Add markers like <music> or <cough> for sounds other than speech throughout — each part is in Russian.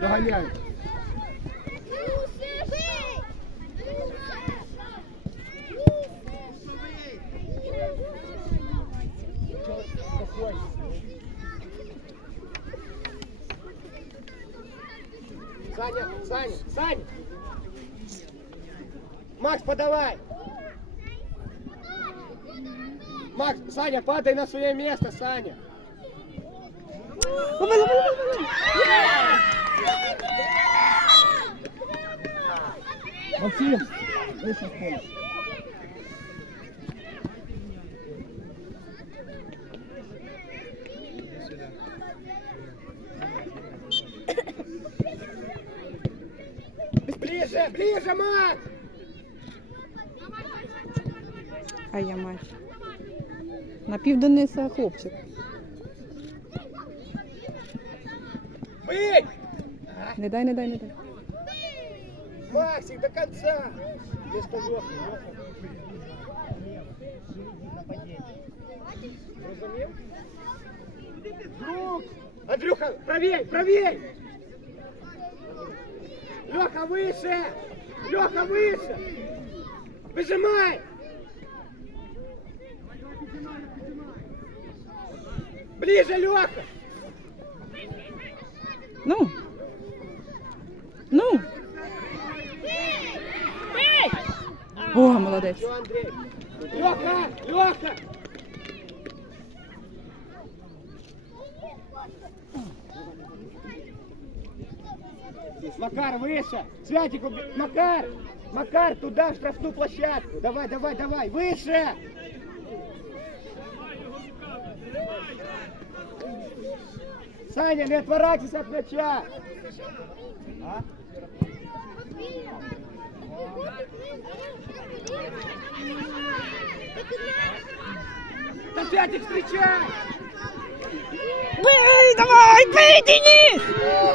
Доганяють. Саня, Саня, Саня! Макс, подавай! Макс, Саня, падай на свое место, Саня! Максим, вышел в поле. Ближе, ближе, Макс! А я мать. На південиса хлопчик. Быть! Не дай, не дай, не дай. Максик, до конца! Вместо Лёха. Разумел? Друг! Андрюха, правей, правей! Леха, выше! Леха, выше! Выжимай! Ближе, Леха! Ну. Ну. О, молодець. Андрей! Леха! Леха! Макар, выше! Святик, Макар! Макар, туда, в штрафную площадку! Давай, давай, давай! Выше! Саня, не отворачивайся от мяча! А? Да Святик, встречай! Бий, давай, бий, Денис!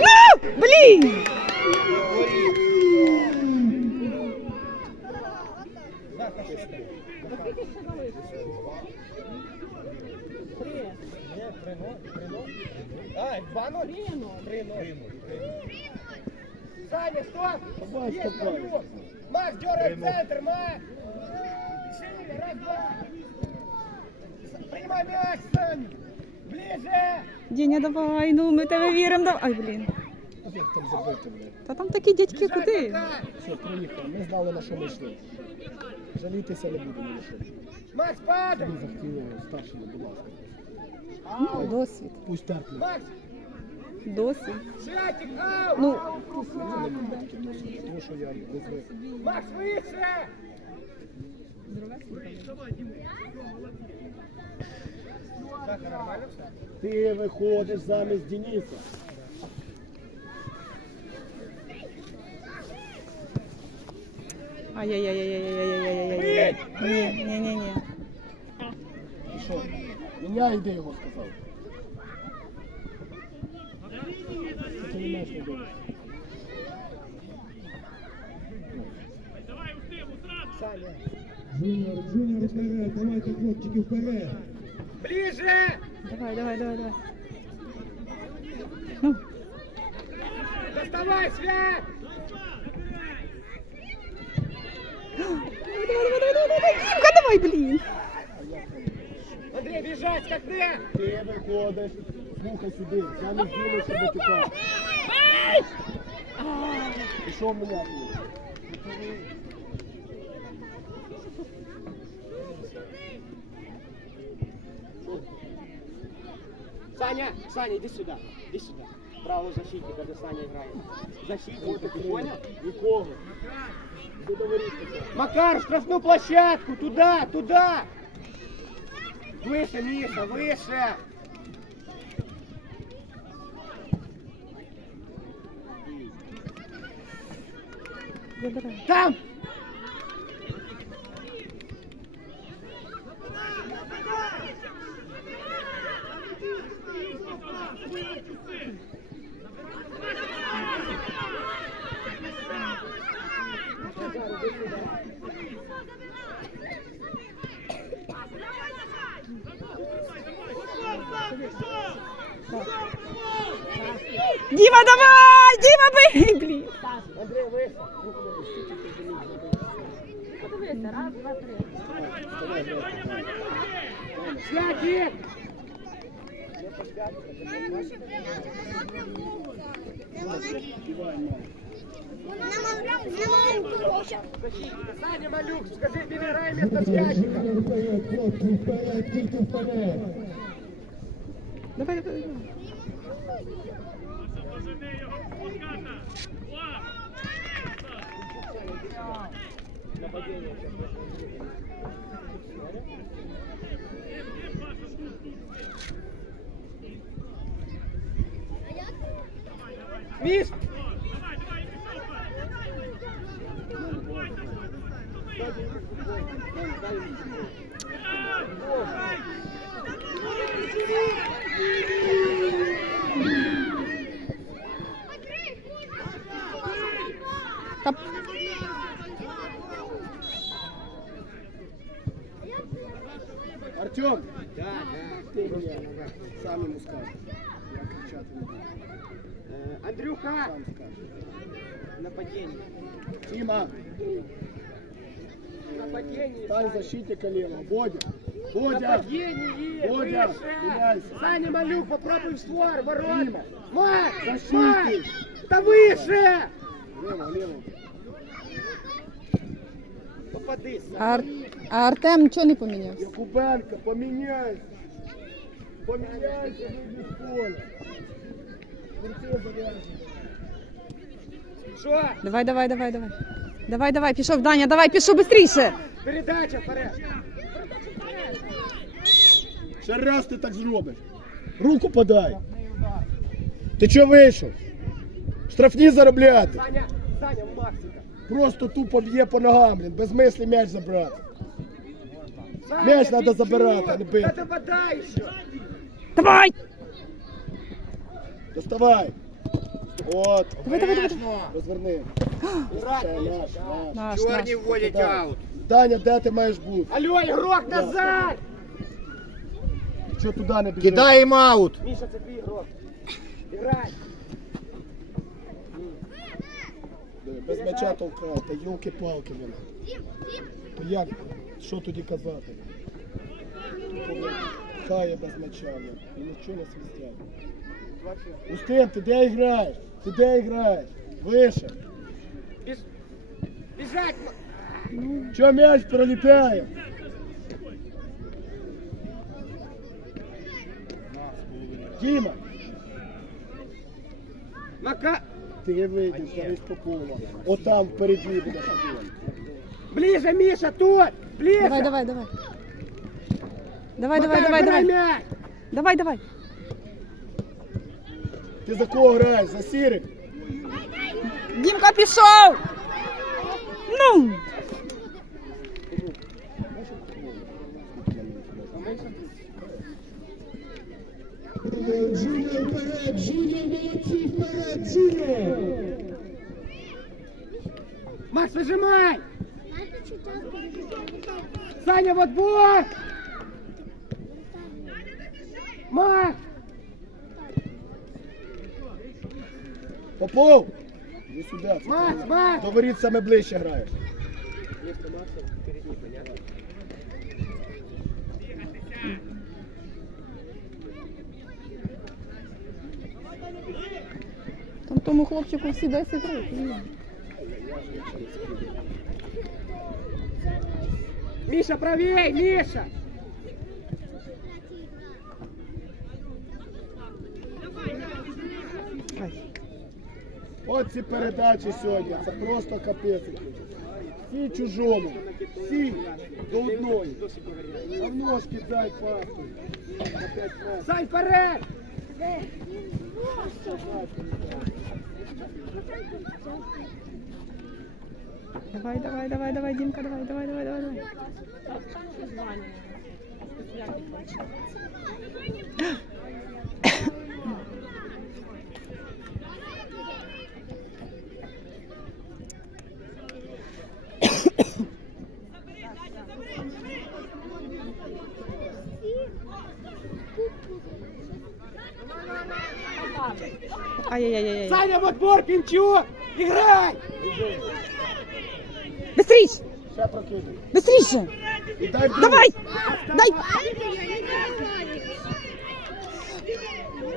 Ну, блін! А, 2-0? 3-0. Саня, стоп! Есть, Валюк! Макс, дергай в центр, Макс! Шире, раз, два! С- Принимай мяч, Саня! Ближе! Деня, давай, ну ми тебе віримо. Давай. Ай, блін. Як там забити, блядь? Та там такі дядьки Бежать, куди? Макар! Все, приїхали. Ми знали, на що ми йшли. Жалітися не будемо на що. Макс, падай! Ми захотіли старшими, будь ласка. Ну, досвід. Пусть терплять. Макс, Досвід. Святик, ау! Ну, Тому що я не звик. Макс, выше! Саха, нормально все? Ти виходиш замість Дениса. ай-яй-яй-яй-яй-яй-яй-яй. Ні, ні, ні, ні. І що? Міняй, де його сказав. Що ти не маєш не робити? Саня. Джуніор, джуніор вперед, давайте хлопчики вперед. Ближе! Давай, давай, давай, давай. Ну, Доставай, Свят! давай, давай, давай, давай, давай, Дімка, давай, блін. Андрей, бежать, как ты! Ти виходиш. Слухай сюди. Замість Діми, щоб тікав. Пішов міняти. Саня, Саня, иди сюда, иди сюда. Право защитника, когда Саня играет. Защитник, ты понял? Нікого. Іди до воріт хоча. Макар, в штрафную площадку, туда, туда! Выше, Миша, выше! Забирай. Там! Діма, давай! Діма, бий, Святик! Саня Малюк, скажи, переграй вместо Святика. Вперед, хлопці, вперед, тільки вперед. Давай, давай, давай. Миш! Та Артем! Да, да. Ти мені сам йому скажеш. Я кричати не буду. Э, Андрюха! Сам скажеш. Нападение. Тіма, Нападение. стань защитника левого. Бодя! Бодя! Нападение! Бодя, Выше! меняйся. Саня Малюк, попробуй в створ, ворота! Дима, Марк! защитник. Марк! Да выше! Лево, лево. Попади, а, Ар... а Артем нічого не поміняв. Якубенко, поміняйся! Поміняйся, вийди з поля. Что? Давай, давай, давай, давай. Давай, давай, пішов, Даня, давай, пішов швидше. Передача вперед! Ще раз ти так зробиш. Руку подай. Ти чого вийшов? Штрафні заробляти. Саня, Саня, Максика. Просто тупо б'є по ногам, блін, без мислі м'яч забрати. М'яч чё? забирать, а не бить. Да нападай еще! Давай! Доставай. От. Давай, давай, давай. Розверни. Ще наш, наш. Наш, наш. вводить Кидай. Даня, де ти маєш бути? Алло, игрок назад! Чого туди не біжиш? Кидаем аут. Миша, це твій игрок. Играй! Без м'яча толкай, та йолки-палки вона. То як? Що тоді казати? Хає без м'яча, блін, і нічого не свистять. Устим, ти де граєш? Ти де граєш? Вище. Біж... Біжать! м- Чого м'яч пролітає? Діма, Мака... ти вийдеш зараз по колу. Отам впереді будеш один. Ближе, Миша, тут! Ближе! Давай, давай, давай. Давай, давай, Макар, давай, играй давай. мяч! Давай, давай. Ти за кого граєш? За сірих? Дімка пішов! Ну! Джуніор вперед, Джуніор молодці, вперед, Джуніор. Макс, нажимай! Саня, в отбор! Макс! Попов! Іди сюди. Макс. Макс! До воріт саме ближче граєш. Там тому хлопчику всі 10 років. Миша, правей, Миша! От ці передачі сьогодні, це просто капець. якийсь. Всі чужому. Всі до одної. А в ножки дай пасу. Опять пас. Сань, вперед! Давай, давай, давай, давай, Дімка, давай, давай, давай, давай, давай. <coughs> <coughs> <coughs> Ай-яй-яй-яй. Саня, в отбор, Пинчук! Играй! Быстріше! Ще прокидуй. Быстріше! І дай ближче. Давай! Дай!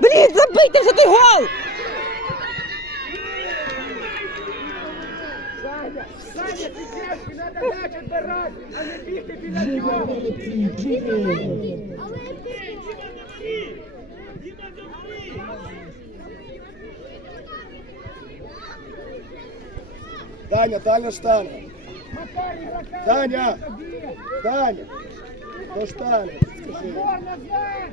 Блін, забийте вже той гол! Саня, Саня, ти дівчинки, надо м'яч відбирати, а не бігти біля нього. Даня, Даня штанга. Макар, игрока, Даня! бей. Даня! До штанги, скажи. Отбор назад!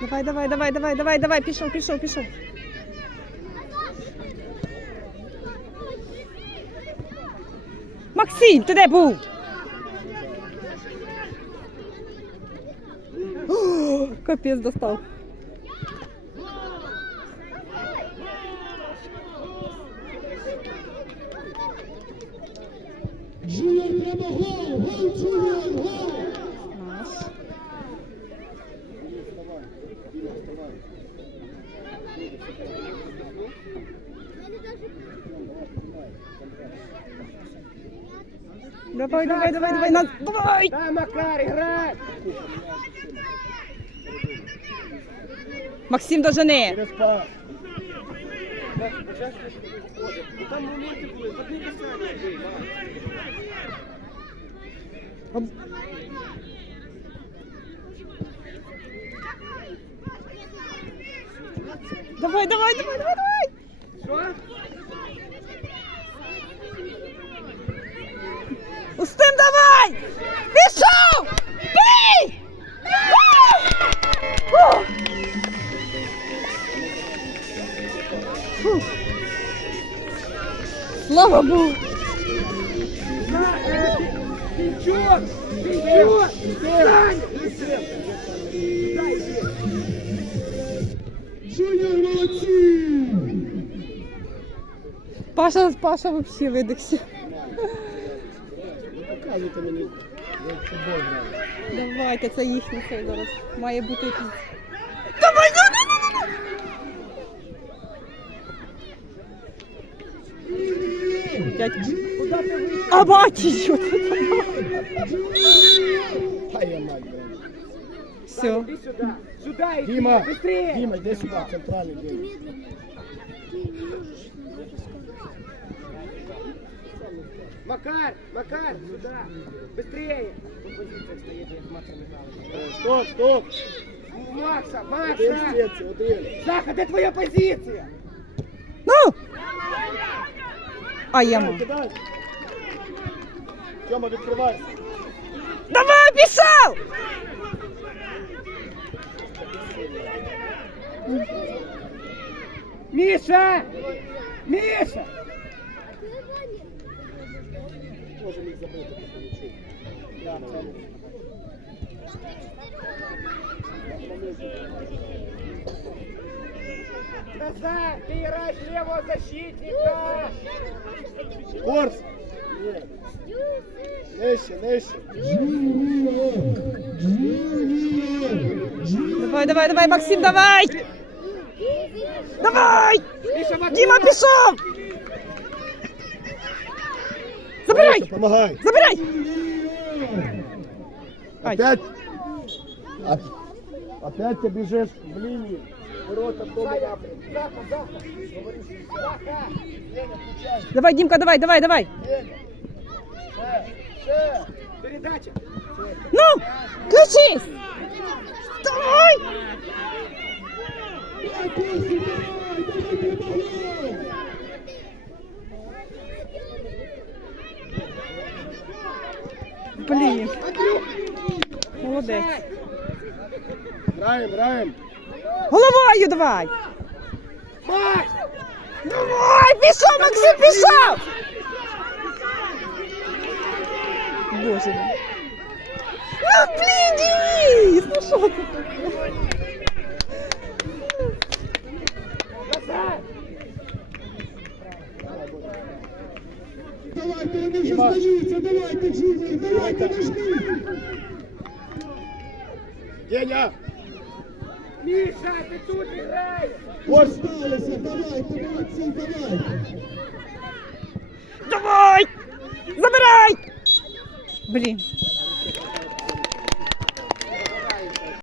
Давай, давай, давай, давай, давай, давай, пішов, пішов, пішов. Максим, ти де був? О, Капець достав. Джуніор треба гол! Гол, Джуніор, гол! Наш. Давай, давай, давай, давай, на- давай! Да, Макар, играй! Максим до жени. Через пас. Там моменти були, в одній касані. Давай, давай, давай, давай, давай! Що? Устим, давай! Пішов! Бий! Фу! Фу. Слава Богу! Пінчук! Пінчук! Саня! Джуніор, молодці! Паша, Паша вообще видихся. Показуйте мені, як футбол грає. Давайте, це їхній цей зараз. Має бути якийсь. Давай, давай, давай, давай! Дядь. А бачиш, що ти там? Та я мать, блин. Все. Иди сюда! Сюда иди! Діма, Быстрее! Діма, йди сюди, центральний Діма. Макар! Макар! Сюда! Быстрее! Позиция стоит, як Макса Михайлович. Е, Стоп, стоп! У Макса! Один Макса! стеці, один. Заха, де твоя позиція? Ну! А я Кидай, мав. кидай. Тьома, відкривайся. Давай, пішов! Міша! Міша! Може міг забити, просто не чув. Я, це. Назар, ты играешь левого защитника! Корс! Ні. Нижче, нижче. Давай, давай, давай, Максим, давай! Давай! Миша, в Діма окно! пішов! Забирай! Помагай. Забирай! Ай. Опять. Оп- Опять ты бежишь в включай. Давай, Дімка, давай, давай, давай! Передача! Ну! Ключись! Давай! Блін. Молодець. Граем, граем. Головою давай! Макс! Давай! Пішов, Максим, пішов! Боже мій. Ну, блін, Денис! Ну що ти? Назар! Давай, Давайте, вони вже Іван. здаються, давайте, Джуніор, давайте, нажміть. Деня! Миша, ты тут играешь! Ось! Сталися, давайте, молодці, давайте. Давай! Забирай! Блін.